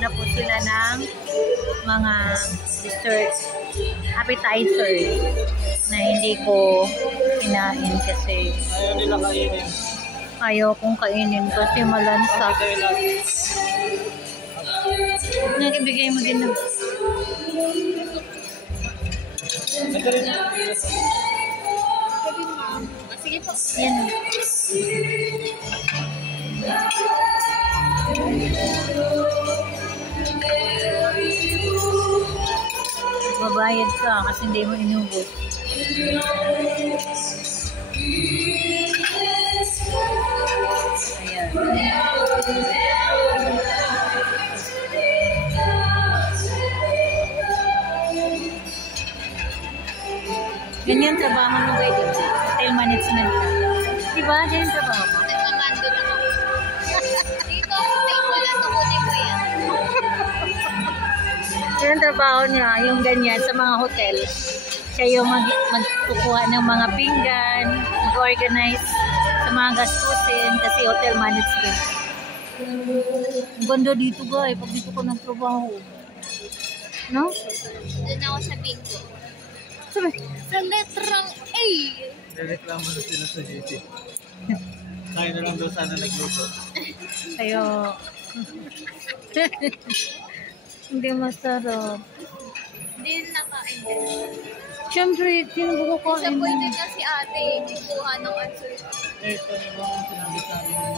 na po sila ng mga dessert, appetizer na hindi ko kinain kasi Ayaw nila kainin. ayaw kong kainin kasi malansa. Nagibigay mo din na. Sige po. Yan. Babayad ka kasi hindi mo inubos. Ayan. Ganyan trabaho mo kayo dito. Hotel management ka. Diba? Ganyan trabaho mo? Nagmamando lang ako. Dito, table lang. Tukunin mo yan. Yan ang trabaho niya, yung ganyan sa mga hotel. Siya yung magkukuha ng mga pinggan, mag-organize sa mga gastusin kasi hotel management. Ang ganda dito guys, pag dito ko ng trabaho. No? Doon ako sa bingo. Sabi, Sa letrang A. Nireklamo na sila sa GC. Tayo na lang daw sana nagluto. ayo. Hindi masarap. Hindi nakain. Siyempre, sino ko kain? Disappointed na si ate. Kukuha ng answer. Eh, ito yung mga sinabi sa amin.